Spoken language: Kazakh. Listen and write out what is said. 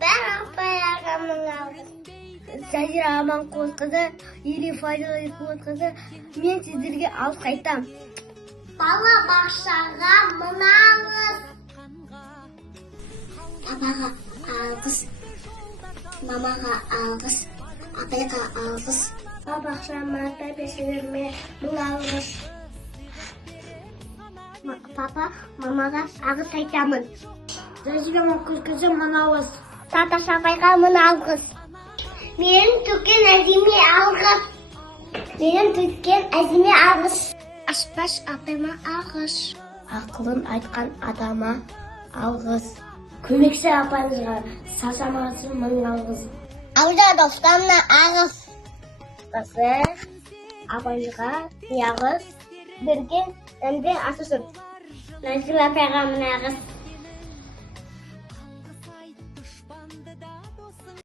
Ben apaylarga mınağız. Сәжира Аманқұл қызы, Ери Фарилқызы қызы, мен сіздерге алғыс айтам. Бала бақшаға мынағыз. Папаға алғыс, мамаға алғыс, апайға алғыс. Бақшама тәрбиешілеріме мың алғыс. Папа, мамаға алғыс айтамын. Сәжира Аманқұл қызы мынағыз. Тата Шапайға мың алғыс. Менің төккен әзіме алғыс. Менің төккен әзіме алғыс. Ашпаш апайма алғыс. Ақылын айтқан адама алғыс. Көмекші апайымызға сасамасын мың алғыс. Ауда достарына алғыс. Басы апайымызға алғыс. Берген әнде асысын. Назила апайға мың алғыс.